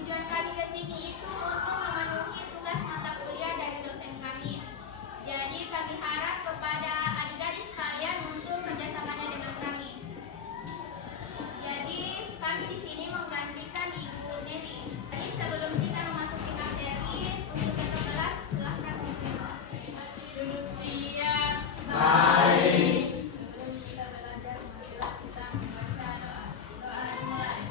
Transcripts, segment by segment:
Tujuan kami ke sini itu untuk memenuhi tugas mata kuliah dari dosen kami. Jadi kami harap kepada adik-adik sekalian untuk kerjasamanya dengan kami. Jadi kami di sini menggantikan Ibu Neri. Jadi sebelum kita memasuki materi untuk ke kelas, silahkan dulu siap. Baik. Sebelum kita belajar, marilah kita membaca doa. Doa dimulai.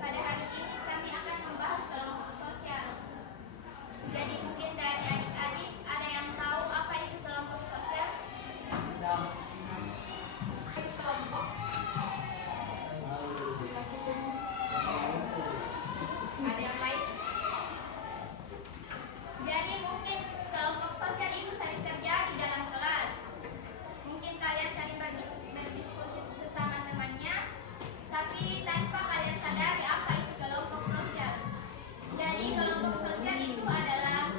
Pada hari ini kami akan membahas kelompok sosial. Jadi mungkin dari adik-adik ada yang tahu apa itu kelompok sosial? Kelompok. Ada yang lain? Jadi mungkin kelompok sosial itu sering terjadi dalam kelas. Mungkin kalian sering berdiskusi sesama temannya, tapi tanpa kalian sadari apa itu kelompok sosial. Jadi kelompok sosial itu adalah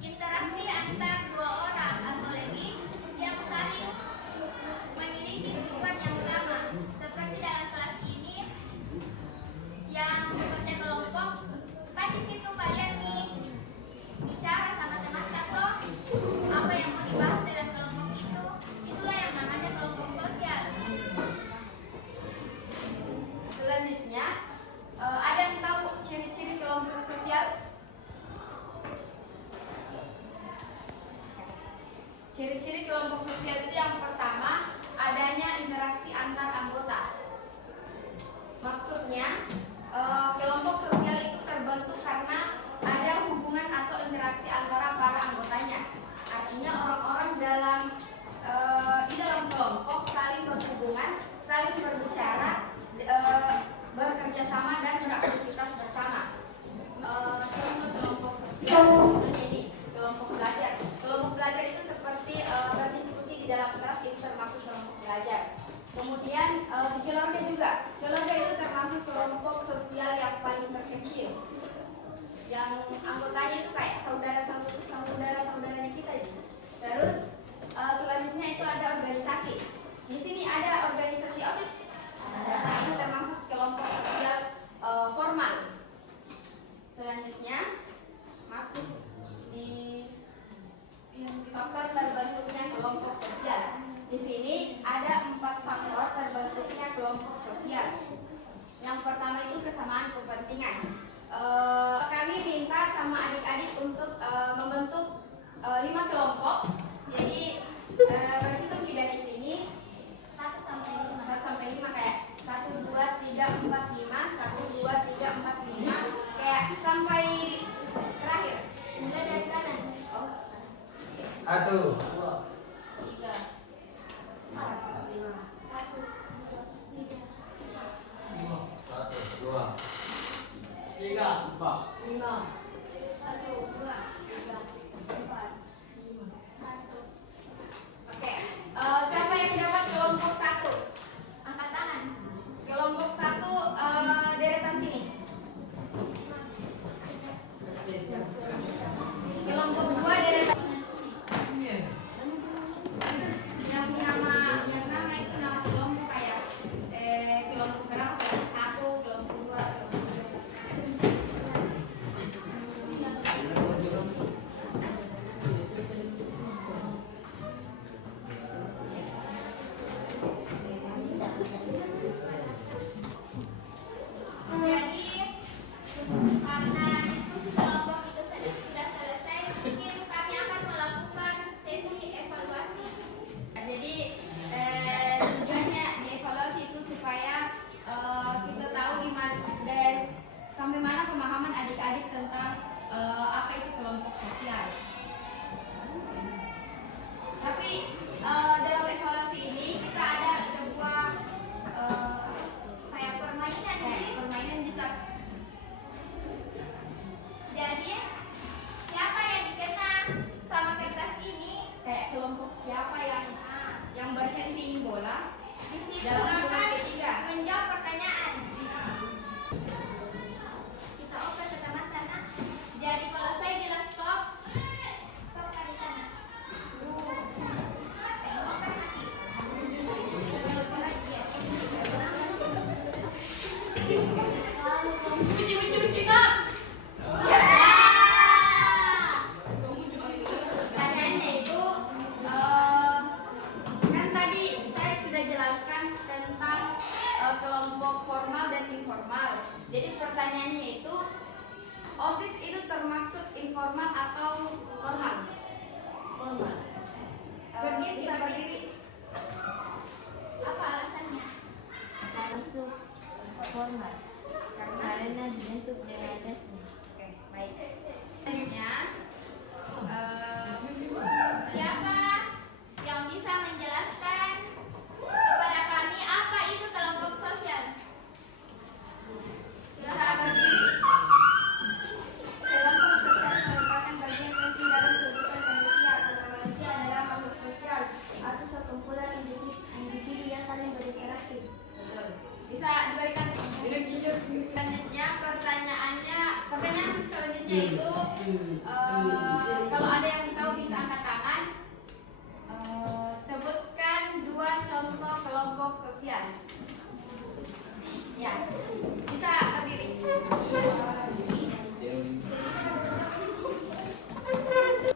interaksi antar dua orang atau lebih yang saling memiliki tujuan yang sama. Seperti dalam kelas ini yang bentuknya kelompok, kan di situ kalian nih bicara sama teman atau apa yang mau dibahas dalam kelompok itu, itulah yang namanya kelompok sosial. Selanjutnya, ada yang tahu ciri-ciri kelompok sosial? Ciri-ciri kelompok sosial itu yang pertama, adanya interaksi antar anggota. Maksudnya, kelompok sosial itu terbentuk karena ada hubungan atau interaksi antara para anggotanya. Artinya orang-orang di dalam kelompok saling berhubungan, saling berbicara, bekerja sama dan beraktivitas bersama. Contoh kelompok sosial contohnya ini kelompok belajar. Kelompok belajar itu seperti berdiskusi di dalam kelas, itu termasuk kelompok belajar. Kemudian di keluarga juga, keluarga itu termasuk kelompok sosial yang paling terkecil, yang anggotanya itu kayak saudara-saudaranya kita. Terus selanjutnya itu ada organisasi. Di sini ada organisasi OSIS. Nah, itu termasuk kelompok sosial formal. Selanjutnya masuk di adik-adik untuk membentuk 5 kelompok. Jadi berhitung dari sini 1 sampai 5. 1 sampai 5 kayak 1 2 3 4 5, 1 2 3 4 5 kayak sampai terakhir. Mulai dari kanan. Oh. 1 3 4 5. 1 2 3, 4. 5. 1 2 3 4 5 1. Oke. Siapa yang dapat kelompok 1? Angkat tangan. Kelompok 1 deretan sini. Kelompok 2 deretan yang nama itu nama kelompok kayak kelompok berapa? Kelompok 1, kelompok 2, kelompok 3. Jadi karena diskusi kelompok itu sudah selesai, mungkin kami akan melakukan sesi evaluasi. Jadi tujuannya dievaluasi itu supaya kita tahu di mana dan sampai mana pemahaman adik-adik tentang apa itu kelompok sosial. Tapi dalam evaluasi ini kita ada sebuah Kayak permainan nih. permainan kita. Jadi siapa yang dikenal sama kertas ini? Kayak kelompok siapa yang berhanding bola Di situ dalam hitungan akan ketiga. menjawab pertanyaan. Kita oper ke teman sana. Jadi kalau saya bilang stop, stop kan di sana. Oper mati. Lagi ya. Stop. Pertanyaannya itu kan tadi saya sudah jelaskan tentang kelompok formal dan informal. Jadi pertanyaannya itu OSIS itu termasuk informal atau formal? Formal. Berdiri, Bisa berdiri. Apa alasannya? Masuk formal Karena karena dibentuk dengan resmi. oke, baik. Selanjutnya Siapa yang bisa menjelaskan kepada kami apa itu kelompok sosial? bisa berdiri. Kelompok sosial merupakan bagian penting dalam kehidupan manusia karena manusia adalah makhluk sosial atau sekumpulan individu yang saling berinteraksi. Betul. Bisa diberikan. Selanjutnya pertanyaan selanjutnya itu kalau ada yang tahu bisa angkat tangan. Sebutkan 2 contoh kelompok sosial. Ya, bisa berdiri.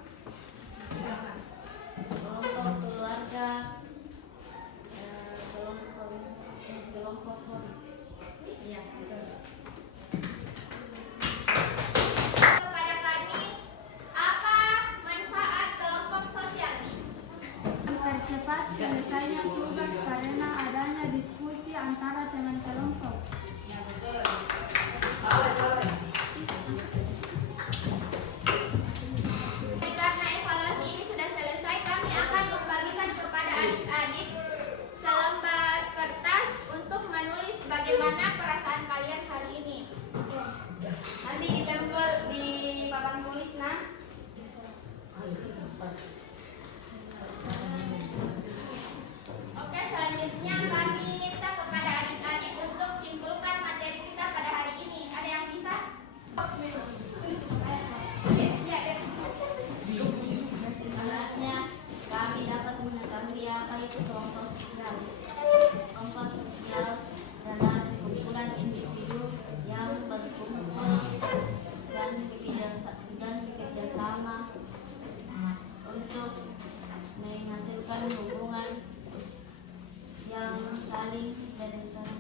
Silakan. Kelompok keluarga, kelompok Iya, betul. Kepada kami, apa manfaat kelompok sosial? Mempercepat selesainya tugas karena adanya diskusi antara teman kelompok. Ya, betul. Karena evaluasi ini sudah selesai, kami akan membagikan kepada adik-adik selembar kertas untuk menulis bagaimana perasaan kalian hari ini. Nanti ditempel di papan tulis, nah. Oke, selanjutnya kami minta kepada adik-adik untuk simpulkan materi kita pada hari ini. Ada yang bisa? Ya, ya. Selanjutnya kami dapat mengetahui apa itu kelompok sosial. Kelompok sosial adalah sekumpulan individu yang berkumpul dan bekerja sama untuk menghasilkan hubungan yang saling berinteraksi.